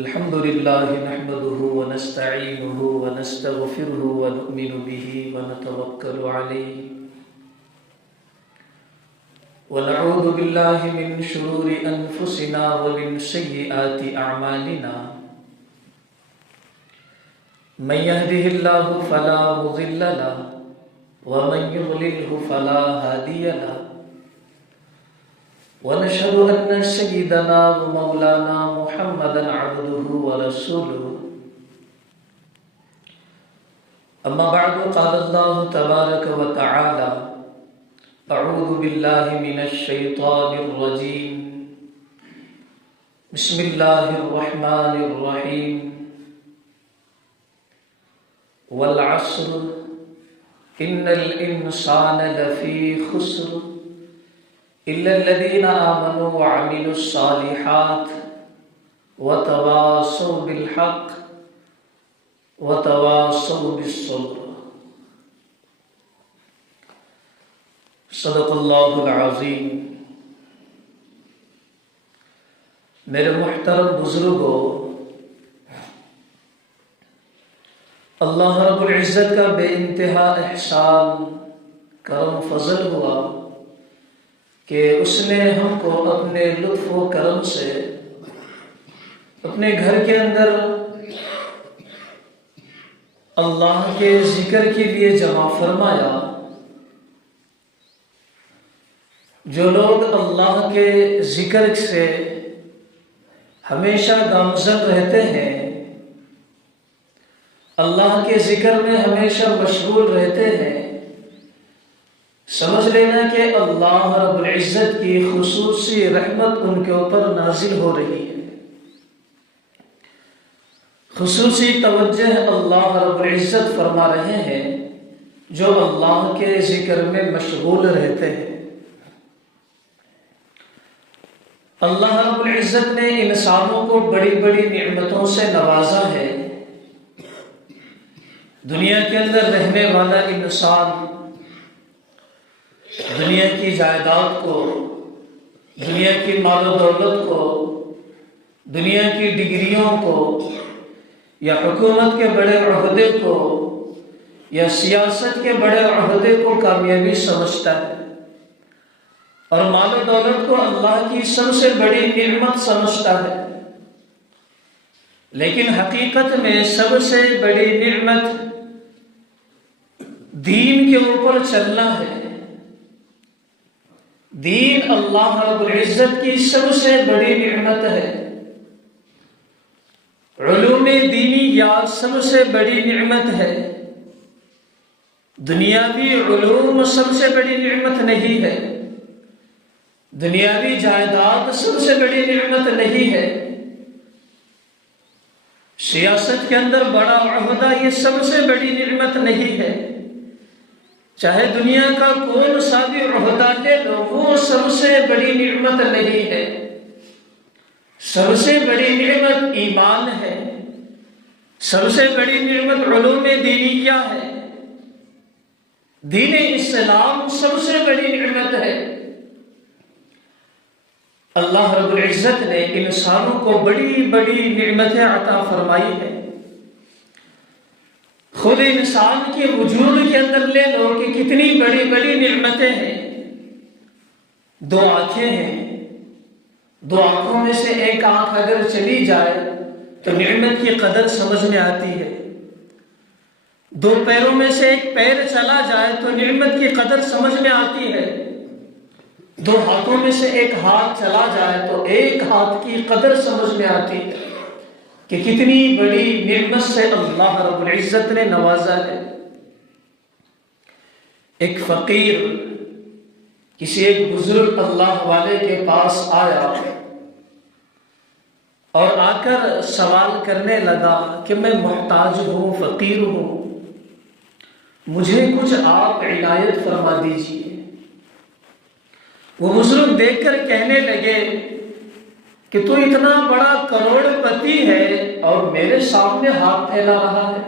الحمد لله نحمده ونستعينه ونستغفره ونؤمن به ونتوكل عليه ونعوذ بالله من شرور أنفسنا ومن سيئات أعمالنا من يهده الله فلا مضل له ومن يضلله فلا هادي له ونشهد أن سيدنا ومولانا محمدا عبده ورسوله أما بعد قال الله تبارك وتعالى أعوذ بالله من الشيطان الرجيم بسم الله الرحمن الرحيم والعصر إن الإنسان لفي خسر إلا الذين آمنوا وعملوا الصالحات وتواصوا بالحق وتواصوا بالصبر صدق اللہ العظیم۔ میرے محترم بزرگوں، اللہ رب العزت کا بے انتہا احسان کرم فضل ہوا کہ اس نے ہم کو اپنے لطف و کرم سے اپنے گھر کے اندر اللہ کے ذکر کے لیے جمع فرمایا۔ جو لوگ اللہ کے ذکر سے ہمیشہ گامزن رہتے ہیں، اللہ کے ذکر میں ہمیشہ مشغول رہتے ہیں، سمجھ لینا کہ اللہ رب العزت کی خصوصی رحمت ان کے اوپر نازل ہو رہی ہے۔ خصوصی توجہ اللہ رب العزت فرما رہے ہیں جو اللہ کے ذکر میں مشغول رہتے ہیں۔ اللہ رب العزت نے انسانوں کو بڑی بڑی نعمتوں سے نوازا ہے۔ دنیا کے اندر رہنے والا انسان دنیا کی جائیداد کو، دنیا کی مال و دولت کو، دنیا کی ڈگریوں کو، یا حکومت کے بڑے عہدے کو، یا سیاست کے بڑے عہدے کو کامیابی سمجھتا ہے، اور مال و دولت کو اللہ کی سب سے بڑی نعمت سمجھتا ہے۔ لیکن حقیقت میں سب سے بڑی نعمت دین کے اوپر چلنا ہے۔ دین اللہ رب العزت کی سب سے بڑی نعمت ہے۔ علوم دینی یا سب سے بڑی نعمت ہے۔ دنیاوی علوم سب سے بڑی نعمت نہیں ہے۔ دنیاوی جائیداد سب سے بڑی نعمت نہیں ہے۔ سیاست کے اندر بڑا عہدہ یہ سب سے بڑی نعمت نہیں ہے۔ چاہے دنیا کا کون سا بھی عہدہ لے لو، وہ سب سے بڑی نعمت نہیں ہے۔ سب سے بڑی نعمت ایمان ہے، سب سے بڑی نعمت علوم دینیہ ہے، دین اسلام سب سے بڑی نعمت ہے۔ اللہ رب العزت نے انسانوں کو بڑی بڑی نعمتیں عطا فرمائی ہے۔ خود انسان کے وجود کے اندر لے لو کہ کتنی بڑی بڑی نعمتیں ہیں۔ دو آنکھیں ہیں، دو آنکھوں میں سے ایک آنکھ اگر چلی جائے تو نعمت کی قدر سمجھ میں آتی ہے۔ دو پیروں میں سے ایک پیر چلا جائے تو نعمت کی قدر سمجھ میں آتی ہے۔ دو ہاتھوں میں سے ایک ہاتھ چلا جائے تو ایک ہاتھ کی قدر سمجھ میں آتی ہے کہ کتنی بڑی نعمت سے اللہ رب العزت نے نوازا ہے۔ ایک فقیر کسی ایک بزرگ اللہ والے کے پاس آیا اور آ کر سوال کرنے لگا کہ میں محتاج ہوں، فقیر ہوں، مجھے کچھ آپ عنایت فرما دیجیے۔ وہ بزرگ دیکھ کر کہنے لگے کہ تو اتنا بڑا کروڑ پتی ہے اور میرے سامنے ہاتھ پھیلا رہا ہے۔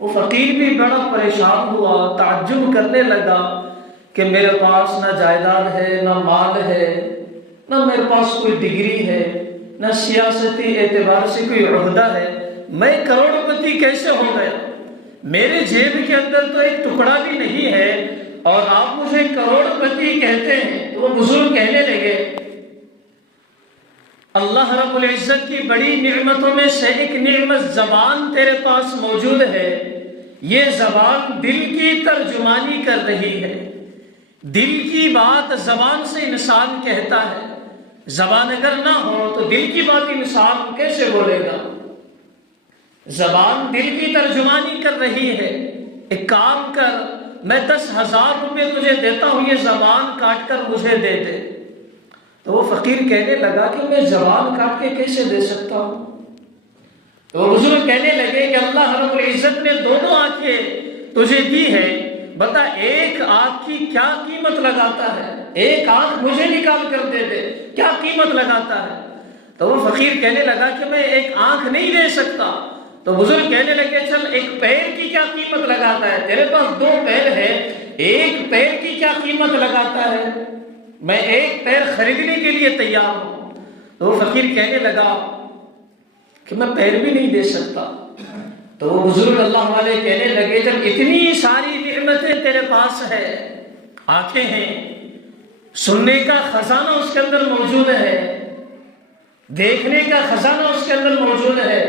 وہ فقیر بھی بڑا پریشان ہوا، تعجب کرنے لگا کہ میرے پاس نہ جائیداد ہے، نہ مال ہے، نہ میرے پاس کوئی ڈگری ہے، نہ سیاستی اعتبار سے کوئی عہدہ ہے، میں کروڑپتی کیسے ہو گیا؟ میرے جیب کے اندر تو ایک ٹکڑا بھی نہیں ہے اور آپ مجھے کروڑپتی کہتے ہیں۔ تو وہ بزرگ کہنے لگے اللہ رب العزت کی بڑی نعمتوں میں سے ایک نعمت زبان تیرے پاس موجود ہے، یہ زبان دل کی ترجمانی کر رہی ہے۔ دل کی بات زبان سے انسان کہتا ہے، زبان اگر نہ ہو تو دل کی بات انسان کیسے بولے گا؟ زبان دل کی ترجمانی کر رہی ہے۔ ایک کام کر، میں 10,000 روپے تجھے دیتا ہوں، یہ زبان کاٹ کر مجھے دے دے۔ تو وہ فقیر کہنے لگا کہ میں زبان کاٹ کے کیسے دے سکتا ہوں؟ تو وہ بزرگ کہنے لگے کہ اللہ رب العزت نے دونوں آنکھیں تجھے دی ہے، بتا ایک آنکھ کی کیا قیمت لگاتا ہے؟ ایک آنکھ مجھے نکال کر دے دے، کیا قیمت لگاتا ہے؟ تو وہ فقیر کہنے لگا کہ میں ایک آنکھ نہیں دے سکتا۔ تو بزرگ کہنے لگے چل ایک پیر کی کیا قیمت لگاتا ہے؟ تیرے پاس 2 پیر ہے، ایک پیر کی کیا قیمت لگاتا ہے؟ میں ایک پیر خریدنے کے لیے تیار ہوں۔ تو وہ فقیر کہنے لگا کہ میں پیر بھی نہیں دے سکتا۔ تو وہ بزرگ اللہ والے کہنے لگے جب اتنی ساری نعمتیں تیرے پاس ہے، آنکھیں ہیں، سننے کا خزانہ اس کے اندر موجود ہے، دیکھنے کا خزانہ اس کے اندر موجود ہے،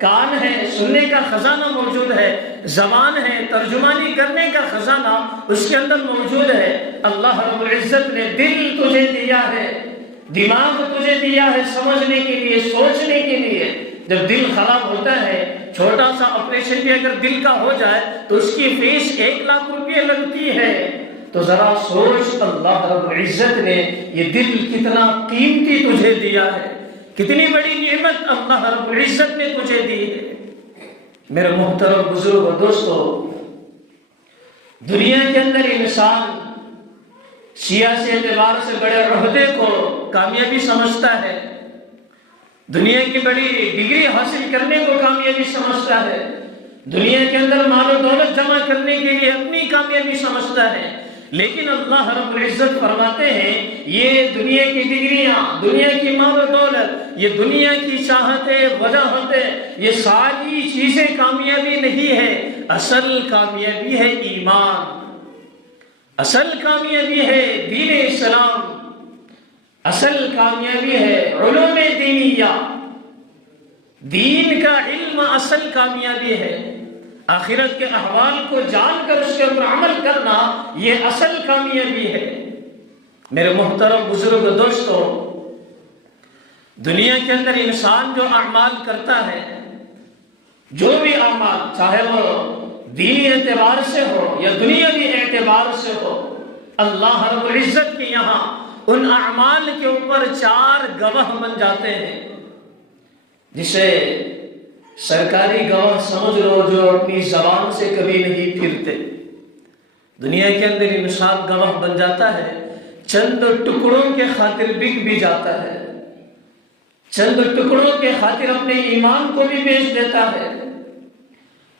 کان ہے، سننے کا خزانہ موجود ہے، زبان ہے، ترجمانی کرنے کا خزانہ اس کے اندر موجود ہے، اللہ رب العزت نے دل تجھے دیا ہے، دماغ تجھے دیا ہے سمجھنے کے لیے، سوچنے کے لیے۔ جب دل خراب ہوتا ہے، چھوٹا سا آپریشن بھی اگر دل کا ہو جائے تو اس کی فیس 1 لاکھ روپے لگتی ہے۔ تو ذرا سوچ اللہ رب العزت نے یہ دل کتنا قیمتی تجھے دیا ہے، کتنی بڑی نعمت اللہ رب العزت نے تجھے دی ہے۔ میرے محترم بزرگ اور دوستو، دنیا کے اندر انسان سیاسی اعتبار سے بڑے عہدے کو کامیابی سمجھتا ہے، دنیا کی بڑی ڈگری حاصل کرنے کو کامیابی سمجھتا ہے، دنیا کے اندر مال و دولت جمع کرنے کے لیے اپنی کامیابی سمجھتا ہے۔ لیکن اللہ رب العزت فرماتے ہیں یہ دنیا کی ڈگریاں، دنیا کی مال و دولت، یہ دنیا کی چاہتیں، وجاہتیں، یہ ساری چیزیں کامیابی نہیں ہے، اصل کامیابی ہے ایمان، اصل کامیابی ہے دین اسلام، اصل کامیابی ہے علوم دینیہ، دین کا علم اصل کامیابی ہے، آخرت کے احوال کو جان کر اس کے اوپر عمل کرنا یہ اصل کامیابی ہے۔ میرے محترم بزرگ دوستو، دنیا کے اندر انسان جو اعمال کرتا ہے، جو بھی اعمال چاہے وہ دینی اعتبار سے ہو یا دنیاوی اعتبار سے ہو، اللہ رب العزت کے یہاں ان اعمال کے اوپر 4 گواہ بن جاتے ہیں، جسے سرکاری گواہ سمجھ لو جو اپنی زبان سے کبھی نہیں پھرتے۔ دنیا کے اندر انسان گواہ بن جاتا ہے، چند ٹکڑوں کے خاطر بک بھی جاتا ہے، چند ٹکڑوں کے خاطر اپنے ایمان کو بھی بیچ دیتا ہے،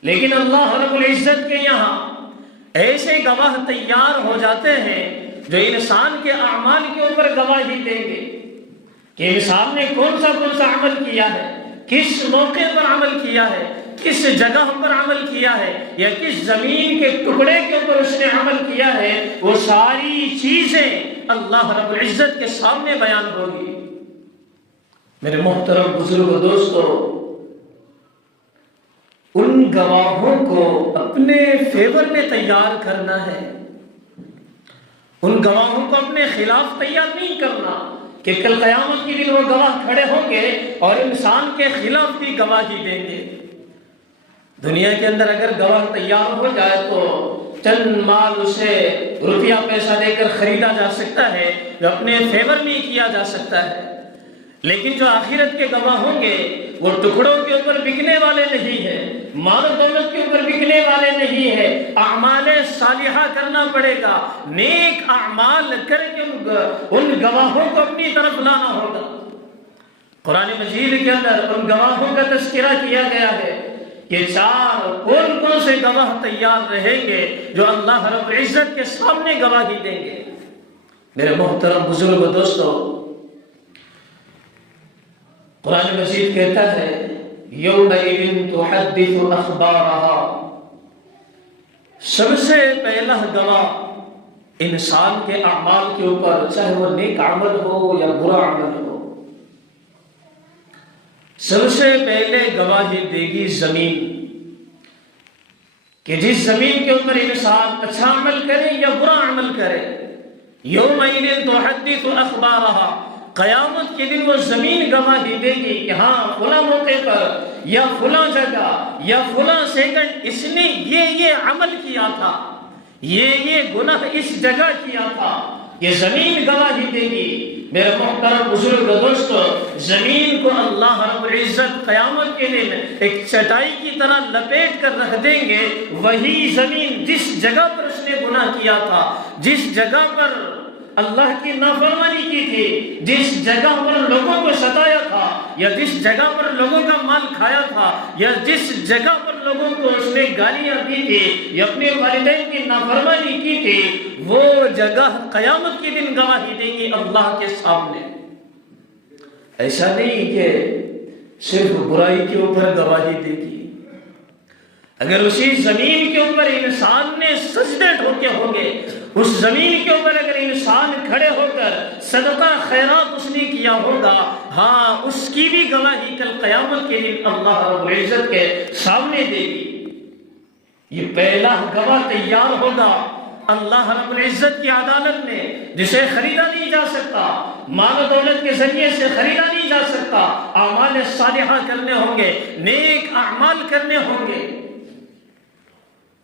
لیکن اللہ رب العزت کے یہاں ایسے گواہ تیار ہو جاتے ہیں جو انسان کے اعمال کے اوپر گواہی دیں گے کہ انسان نے کون سا عمل کیا ہے، کس موقع پر عمل کیا ہے، کس جگہ پر عمل کیا ہے، یا کس زمین کے ٹکڑے کے اوپر اس نے عمل کیا ہے، وہ ساری چیزیں اللہ رب العزت کے سامنے بیان ہوگی۔ میرے محترم بزرگ دوستو، ان گواہوں کو اپنے فیور میں تیار کرنا ہے، ان گواہوں کو اپنے خلاف تیار نہیں کرنا کہ کل قیامت کے دن وہ گواہ کھڑے ہوں گے اور انسان کے خلاف بھی گواہی دیں گے۔ دنیا کے اندر اگر گواہ تیار ہو جائے تو چند مال اسے روپیہ پیسہ دے کر خریدا جا سکتا ہے، جو اپنے فیور میں کیا جا سکتا ہے، لیکن جو آخرت کے گواہ ہوں گے وہ ٹکڑوں کے اوپر بکنے والے نہیں ہیں، مال و دولت کے اوپر بکنے والے نہیں ہیں، اعمال صالحہ کرنا پڑے گا، نیک اعمال کر کے ان گواہوں کو اپنی طرف لانا ہوگا۔ قرآن مجید کے اندر ان گواہوں کا تذکرہ کیا گیا ہے کہ 4 کون سے گواہ تیار رہیں گے جو اللہ رب العزت کے سامنے گواہی دیں گے۔ میرے محترم بزرگ دوستو، قرآن مجید کہتا ہے یومئذ تحدث اخبارها، سب سے پہلا گواہ انسان کے اعمال کے اوپر، چاہے وہ نیک عمل ہو یا برا عمل ہو، سب سے پہلے گواہی دے گی زمین، کہ جس زمین کے اوپر انسان اچھا عمل کرے یا برا عمل کرے، یومئذ تحدث اخبارها، قیامت کے دن وہ زمین گواہی دے گی کہ ہاں فلاں موقع پر یا فلاں جگہ یا فلاں سیکنڈ اس نے یہ عمل کیا تھا، یہ گناہ اس جگہ کیا تھا، یہ زمین گواہی دے گی۔ میرے محترم بزرگ دوستو، زمین کو اللہ رب العزت قیامت کے دن ایک چٹائی کی طرح لپیٹ کر رکھ دیں گے، وہی زمین جس جگہ پر اس نے گناہ کیا تھا، جس جگہ پر اللہ کی نافرمانی کی تھی، جس جگہ پر لوگوں کو ستایا تھا، یا جس جگہ پر لوگوں کا مال کھایا تھا، یا جس جگہ پر لوگوں کو اس نے گالیاں دی تھی یا اپنے والدین کی نافرمانی کی تھی، وہ جگہ قیامت کے دن گواہی دے گی اللہ کے سامنے۔ ایسا نہیں کہ صرف برائی کے اوپر گواہی دے گی، اگر اسی زمین کے اوپر انسان نے سجدے ٹھوکے ہوں گے، اس زمین کے اوپر اگر انسان کھڑے ہو کر صدقہ خیرات اس نے کیا ہوگا، ہاں اس کی بھی گواہی کل قیامت کے دن اللہ رب العزت کے سامنے دے گی۔ یہ پہلا گواہ تیار ہوگا اللہ رب العزت کی عدالت میں، جسے خریدا نہیں جا سکتا، مال و دولت کے ذریعے سے خریدا نہیں جا سکتا، اعمال صالحہ کرنے ہوں گے، نیک اعمال کرنے ہوں گے۔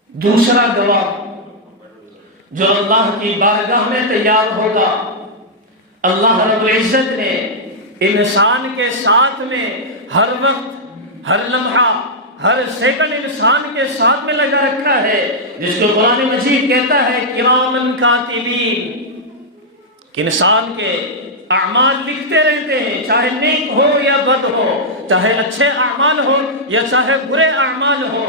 دوسرا گواہ جو اللہ کی بارگاہ میں تیار ہوگا، اللہ رب العزت نے انسان کے ساتھ میں ہر وقت، ہر لمحہ، ہر سیکنڈ انسان کے ساتھ میں لگا رکھا ہے، جس کو قرآن مجید کہتا ہے کرامن کاتبین، کہ انسان کے اعمال لکھتے رہتے ہیں، چاہے نیک ہو یا بد ہو، چاہے اچھے اعمال ہو یا چاہے برے اعمال ہو،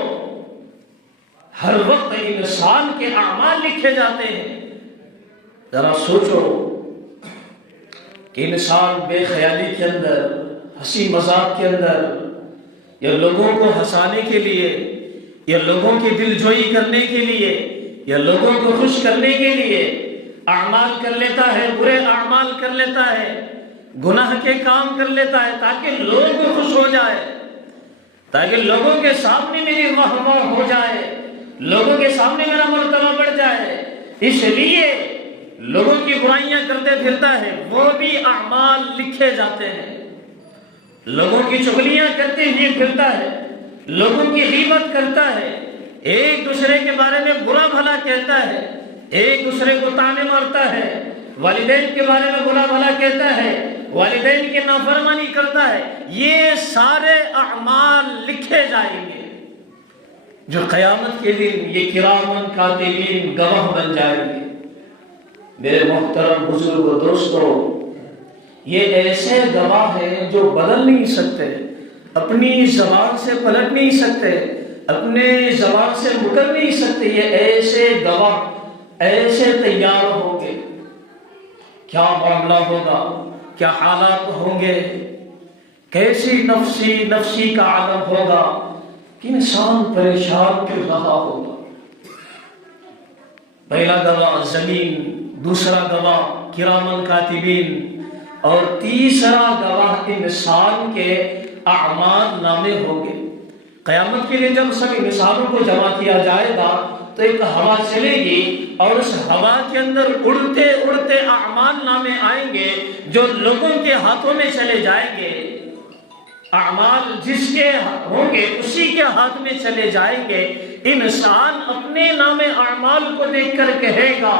ہر وقت انسان کے اعمال لکھے جاتے ہیں۔ ذرا سوچو کہ انسان بے خیالی کے اندر، ہنسی مذاق کے اندر، یا لوگوں کو ہنسانے کے لیے، یا لوگوں کی دل جوئی کرنے کے لیے، یا لوگوں کو خوش کرنے کے لیے اعمال کر لیتا ہے، برے اعمال کر لیتا ہے، گناہ کے کام کر لیتا ہے، تاکہ لوگ خوش ہو جائے، تاکہ لوگوں کے سامنے میری واہ واہ ہو جائے، لوگوں کے سامنے میرا مرتبہ بڑھ جائے، اس لیے لوگوں کی برائیاں کرتے پھرتا ہے، وہ بھی اعمال لکھے جاتے ہیں۔ لوگوں کی چغلیاں کرتے ہوئے پھرتا ہے، لوگوں کی غیبت کرتا ہے، ایک دوسرے کے بارے میں برا بھلا کہتا ہے، ایک دوسرے کو تانے مارتا ہے، والدین کے بارے میں برا بھلا کہتا ہے، والدین کی نافرمانی کرتا ہے، یہ سارے اعمال لکھے جائیں گے، جو قیامت کے دن یہ کرامن کاتبین گواہ بن جائیں گے۔ میرے محترم بزرگ و دوستو، یہ ایسے گواہ ہیں جو بدل نہیں سکتے، اپنی زبان سے پلٹ نہیں سکتے، اپنے زبان سے مکر نہیں سکتے، یہ ایسے گواہ ایسے تیار ہوں گے۔ کیا معاملہ ہوگا، کیا حالات ہوں گے، کیسی نفسی کا عالم ہوگا کہ انسان پریشان کر رہا ہوگا۔ پہلا گواہ زمین، دوسرا گواہ کرامن کاتبین، اور تیسرا گواہ انسان کے اعمال نامے ہوں گے۔ قیامت کے لیے جب سب انسانوں کو جمع کیا جائے گا تو ایک ہوا چلے گی، اور اس ہوا کے اندر اڑتے اڑتے اعمال نامے آئیں گے جو لوگوں کے ہاتھوں میں چلے جائیں گے۔ اعمال جس کے ہوں گے اسی کے ہاتھ میں چلے جائیں گے۔ انسان اپنے نام اعمال کو دیکھ کر کہے گا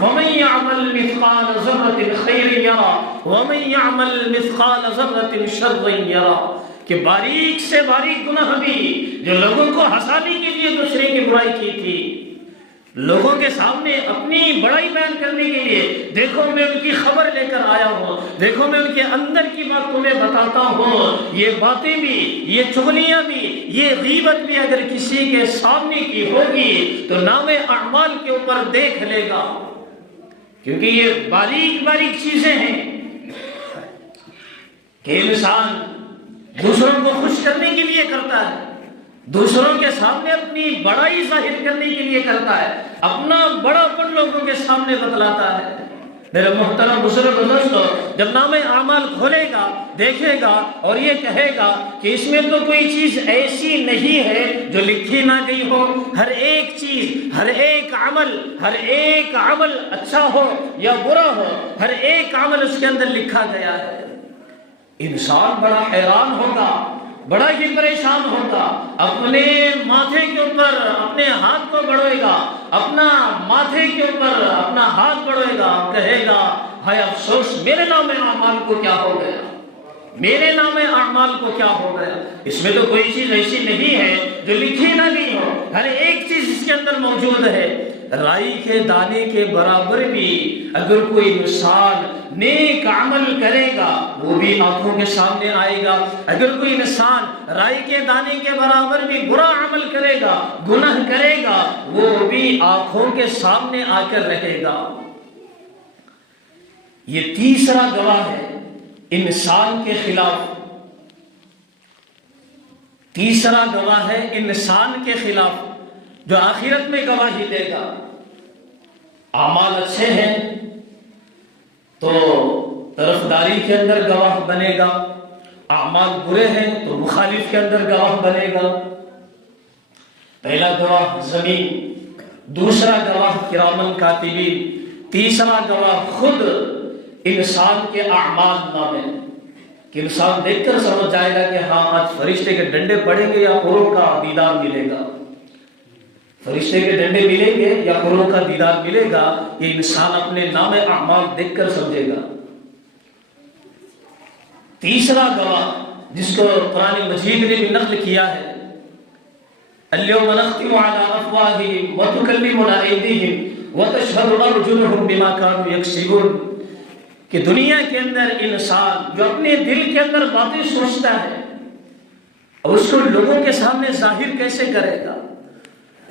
وَمَن يَعْمَلْ مِثْقَالَ ذَرَّةٍ خَيْرٍ يَرَهُ وَمَن يَعْمَلْ مِثْقَالَ ذَرَّةٍ شَرًّا يَرَهُ، کہ باریک سے باریک گناہ بھی جو لوگوں کو ہنسانے کے لیے دوسرے کی برائی کی تھی، لوگوں کے سامنے اپنی بڑائی بیان کرنے کے لیے، دیکھو میں ان کی خبر لے کر آیا ہوں، دیکھو میں ان کے اندر کی بات تمہیں بتاتا ہوں، یہ باتیں بھی، یہ چغلیاں بھی، یہ غیبت بھی اگر کسی کے سامنے کی ہوگی تو نام اعمال کے اوپر دیکھ لے گا، کیونکہ یہ باریک باریک چیزیں ہیں کہ انسان دوسروں کو خوش کرنے کے لیے کرتا ہے، دوسروں کے سامنے اپنی بڑائی ظاہر کرنے کے لیے کرتا ہے، اپنا بڑا پن لوگوں کے سامنے بتلاتا ہے۔ میرے محترم بزرگ دوستو، جب نامہ اعمال کھولے گا، دیکھے گا اور یہ کہے گا کہ اس میں تو کوئی چیز ایسی نہیں ہے جو لکھی نہ گئی ہو، ہر ایک چیز، ہر ایک عمل اچھا ہو یا برا ہو، ہر ایک عمل اس کے اندر لکھا گیا ہے، انسان بڑا حیران ہوگا، بڑا ہی پریشان ہوگا، اپنے ماتھے کے اوپر اپنے ہاتھ کو بڑھوئے گا، اپنا ماتھے کے اوپر اپنا ہاتھ بڑھوئے گا، کہے گا ہائے افسوس، میرے نام اعمال کو کیا ہو گیا، میرے نام اعمال کو کیا ہو گیا۔ اس میں تو کوئی چیز ایسی نہیں ہے جو لکھی نہ گئی ہو، ہر ایک چیز اس کے اندر موجود ہے۔ رائی کے دانے کے برابر بھی اگر کوئی انسان نیک عمل کرے گا وہ بھی آنکھوں کے سامنے آئے گا، اگر کوئی انسان رائی کے دانے کے برابر بھی برا عمل کرے گا، گناہ کرے گا، وہ بھی آنکھوں کے سامنے آ کر رہے گا۔ یہ تیسرا گواہ ہے انسان کے خلاف، تیسرا گواہ ہے انسان کے خلاف جو آخرت میں گواہی دے گا۔ اعمال اچھے ہیں تو طرفداری کے اندر گواہ بنے گا، اعمال برے ہیں تو مخالف کے اندر گواہ بنے گا۔ پہلا گواہ زمین، دوسرا گواہ کرامن کاتبین، تیسرا گواہ خود انسان کے اعمال نامے، کہ انسان دیکھ کر سمجھ جائے گا کہ ہاں آج فرشتے کے ڈنڈے پڑیں گے یا حوروں کا دیدار ملے گا، فرشتے کے ڈنڈے ملیں گے یا حوروں کا دیدار ملے گا، یہ انسان اپنے نام اعمال دیکھ کر سمجھے گا۔ تیسرا گواہ جس کو قرآن مجید نے بھی نقل کیا ہے، اليوم نختم على افواههم وتكلمنا ايديهم وتشهد ارجلهم بما كانوا يكسبون، کہ دنیا کے اندر انسان جو اپنے دل کے اندر باتیں سوچتا ہے اور اس کو لوگوں کے سامنے ظاہر کیسے کرے گا۔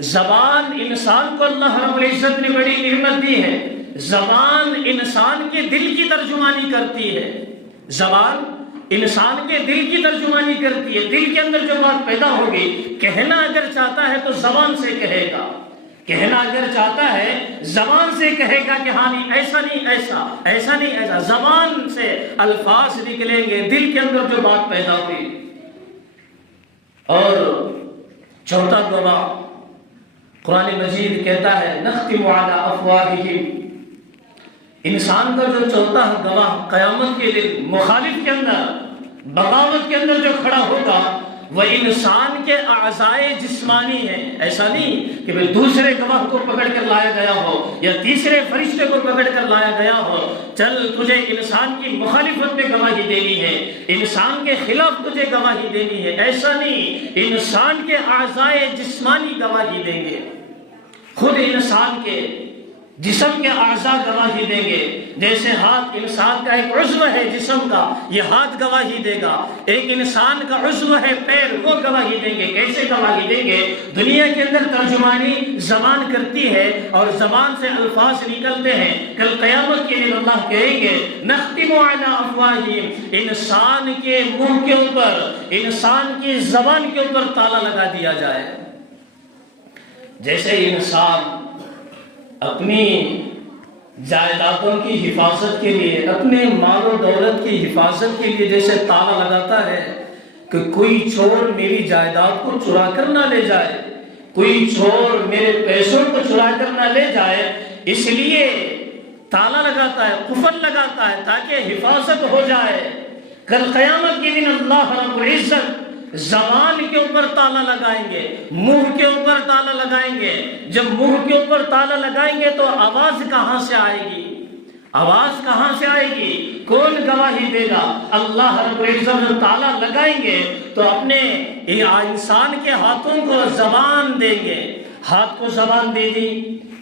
زبان انسان کو اللہ رب العزت نے بڑی نعمت دی ہے، زبان انسان کے دل کی ترجمانی کرتی ہے، زبان انسان کے دل کی ترجمانی کرتی ہے، دل کے اندر جو بات پیدا ہوگی، کہنا اگر چاہتا ہے تو زبان سے کہے گا، کہنا اگر چاہتا ہے زبان سے کہے گا کہ ہاں نہیں ایسا نہیں ایسا، ایسا نہیں ایسا، زبان سے الفاظ نکلیں گے، دل کے اندر جو بات پیدا ہوئی۔ اور چوتھا گواہ قرآن مجید کہتا ہے نختم علی افواہہم، انسان کا جو چوتھا گواہ قیامت کے دن مخالف کے اندر، بغاوت کے اندر جو کھڑا ہوگا، وہ انسان کے اعضائے جسمانی ہیں۔ ایسا نہیں کہ بھئی دوسرے گواہ کو پکڑ کر لایا گیا ہو یا تیسرے فرشتے کو پکڑ کر لایا گیا ہو، چل تجھے انسان کی مخالفت میں گواہی دینی ہے، انسان کے خلاف تجھے گواہی دینی ہے، ایسا نہیں، انسان کے اعضائے جسمانی گواہی دیں گے، خود انسان کے جسم کے اعضاء گواہی دیں گے۔ جیسے ہاتھ انسان کا ایک عضو ہے جسم کا، یہ ہاتھ گواہی دے گا، ایک انسان کا عضو ہے پیر، وہ گواہی دیں گے۔ کیسے گواہی دیں گے؟ دنیا کے اندر ترجمانی زبان کرتی ہے اور زبان سے الفاظ نکلتے ہیں، کل قیامت کے دن اللہ کہیں گے نختم علی افواہہم، انسان کے منہ کے اوپر، انسان کی زبان کے اوپر تالا لگا دیا جائے۔ جیسے انسان اپنی جائیدادوں کی حفاظت کے لیے، اپنے مال و دولت کی حفاظت کے لیے جیسے تالا لگاتا ہے کہ کوئی چور میری جائیداد کو چرا کر نہ لے جائے، کوئی چور میرے پیسوں کو چرا کر نہ لے جائے، اس لیے تالا لگاتا ہے، قفل لگاتا ہے تاکہ حفاظت ہو جائے۔ کل قیامت کے دن اللہ رب العزت زبان کے اوپر تالا لگائیں گے، منہ کے اوپر تالا لگائیں گے۔ جب منہ کے اوپر تالا لگائیں گے تو آواز کہاں سے آئے گی؟ آواز کہاں سے آئے گی؟ کون گواہی دے گا؟ اللہ رب العزت تالا لگائیں گے تو اپنے انسان کے ہاتھوں کو زبان دیں گے، ہاتھ کو زبان دے دی،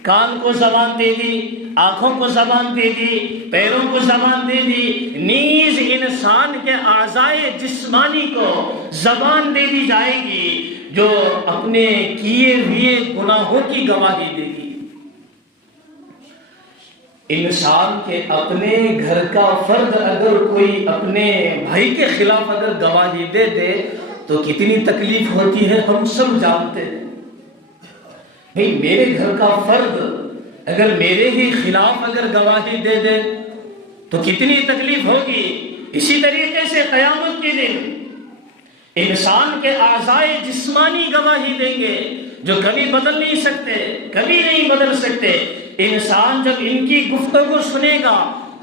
کان کو زبان دے دی، آنکھوں کو زبان دے دی، پیروں کو زبان دے دی، نیز انسان کے اعضائے جسمانی کو زبان دے دی جائے گی جو اپنے کیے ہوئے گناہوں کی گواہی دے گی۔ انسان کے اپنے گھر کا فرد اگر کوئی اپنے بھائی کے خلاف اگر گواہی دے دے تو کتنی تکلیف ہوتی ہے ہم سب جانتے ہیں. بھئی میرے گھر کا فرد اگر میرے ہی خلاف اگر گواہی دے دے تو کتنی تکلیف ہوگی. اسی طریقے سے قیامت کے دن انسان کے اعضائے جسمانی گواہی دیں گے جو کبھی بدل نہیں سکتے، کبھی نہیں بدل سکتے. انسان جب ان کی گفتگو سنے گا،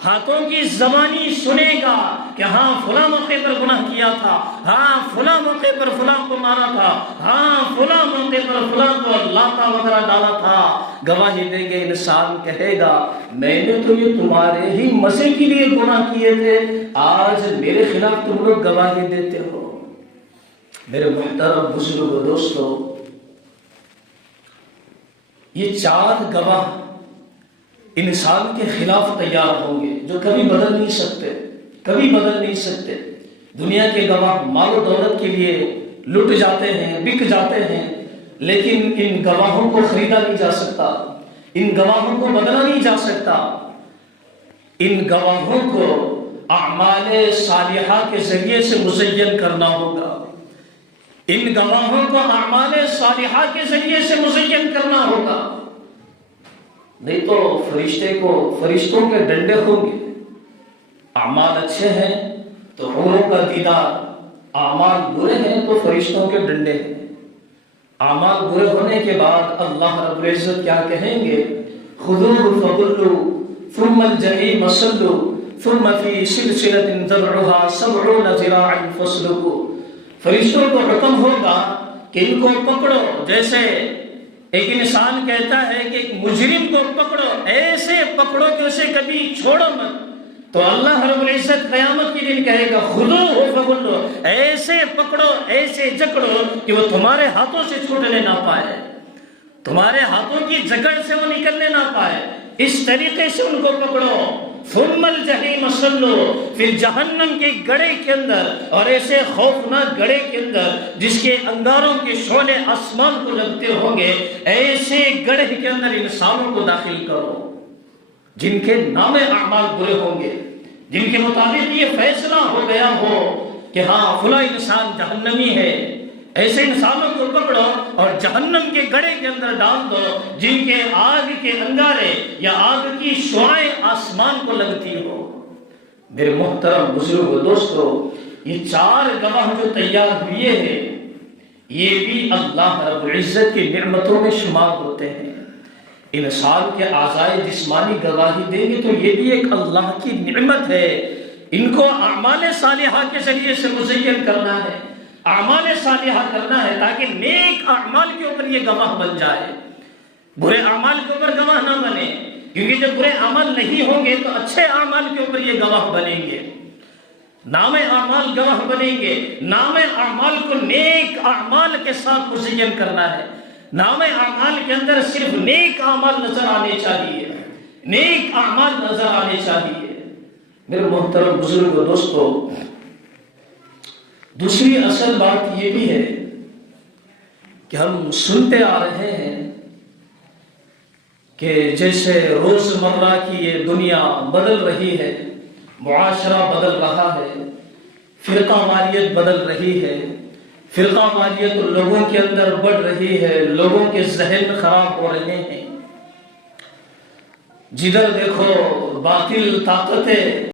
ہاتھوں کی زبانی سنے گا کہ ہاں فلاں موقع پر گناہ کیا تھا، ہاں فلاں موقع پر فلاں کو مارا تھا، ہاں فلاں موقع پر فلاں کو لاتا وغیرہ ڈالا تھا، گواہی دیں گے. انسان کہے گا میں نے تو یہ تمہارے ہی مزے کے لیے گناہ کیے تھے، آج میرے خلاف تم لوگ گواہی دیتے ہو. میرے محترم بزرگ و دوستو، یہ 4 گواہ انسان کے خلاف تیار ہوں گے جو کبھی بدل نہیں سکتے، کبھی بدل نہیں سکتے. دنیا کے گواہ مال و دولت کے لیے لٹ جاتے ہیں، بک جاتے ہیں، لیکن ان گواہوں کو خریدا نہیں جا سکتا، ان گواہوں کو بدلا نہیں جا سکتا. ان گواہوں کو اعمال صالحہ کے ذریعے سے مزین کرنا ہوگا. ان گواہوں کو اعمال صالحہ کے ذریعے سے مزین کرنا ہوگا، نہیں تو فرشتوں کے ڈنڈے ہوں گے. اعمال اچھے ہیں تو حوروں کا دیدار، اعمال برے ہیں تو فرشتوں کے ڈنڈے ہیں. اعمال برے ہونے کے بعد اللہ رب العزت کیا کہیں گے؟ خذوہ فغلوا ثم الجحیم صلوا ثم فی سلسلۃ ذرعها 70 ذراعا فاسلکوا. فرشتوں کو حکم ہوگا کہ ان کو پکڑو. جیسے ایک انسان کہتا ہے کہ ایک مجرم کو پکڑو، ایسے پکڑو کہ اسے کبھی چھوڑو مت، تو اللہ رب العزت قیامت کے دن کہے گا خذوہ فغلوا، ایسے پکڑو، ایسے جکڑو کہ وہ تمہارے ہاتھوں سے چھوٹنے نہ پائے، تمہارے ہاتھوں کی جکڑ سے وہ نکلنے نہ پائے. اس طریقے سے ان کو پکڑو. ثم الجحیم صلوا، پھر جہنم کے گڑھے کے اندر، اور ایسے خوفناک گڑھے کے اندر جس کے انگاروں کے شعلے آسمان کو لگتے ہوں گے، ایسے گڑھے کے اندر انسانوں کو داخل کرو جن کے نام اعمال برے ہوں گے، جن کے مطابق یہ فیصلہ ہو گیا ہو کہ ہاں فلاں انسان جہنمی ہے. ایسے انسانوں کو پکڑو اور جہنم کے گڑھے کے اندر ڈال دو جن کے آگ کے انگارے یا آگ کی شعاعیں آسمان کو لگتی ہو. میرے محترم بزرگ و دوستو، یہ 4 گواہ جو تیار ہوئے ہیں یہ بھی اللہ رب العزت کی نعمتوں میں شمار ہوتے ہیں. انسان کے اعضائے جسمانی گواہی دیں گے تو یہ بھی ایک اللہ کی نعمت ہے. ان کو اعمال صالحہ کے ذریعے سے مزین کرنا ہے، اعمال صالحہ کرنا ہے تاکہ نیک اعمال کے اوپر یہ گواہ بن جائے، برے اعمال کے اوپر گواہ نہ بنے. کیونکہ جب برے اعمال نہیں ہوں گے تو اچھے اعمال کے اوپر یہ گواہ بنیں گے. نام اعمال گواہ بنیں گے. نام اعمال کو نیک اعمال کے ساتھ مزین کرنا ہے. نام اعمال کے اندر صرف نیک اعمال نظر آنے چاہیے، نیک اعمال نظر آنے چاہیے. میرے محترم بزرگ و دوستو، دوسری اصل بات یہ بھی ہے کہ ہم سنتے آ رہے ہیں کہ جیسے روزمرہ کی یہ دنیا بدل رہی ہے، معاشرہ بدل رہا ہے، فرقہ واریت بدل رہی ہے، فرقہ واریت لوگوں کے اندر بڑھ رہی ہے، لوگوں کے ذہن خراب ہو رہے ہیں. جدھر دیکھو باطل طاقتیں